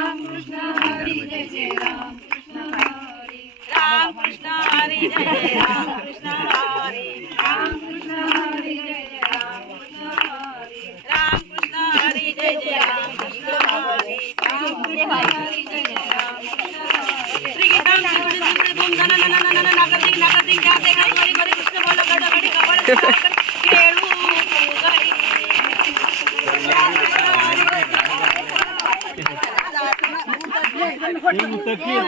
राम कृष्ण हरी जय जय राम कृष्ण हरी राम कृष्ण हरी जय जय राम कृष्ण हरी राम कृष्ण हरी जय जय राम कृष्ण हरी राम कृष्ण हरी जय जय राम कृष्ण हरी राम कृष्ण हरी जय जय राम कृष्ण हरी श्री गीता धूम धन none none none नागरिक जाते घरी घरी घरी कृष्ण बोलो गड गडी कमल खेळू घरी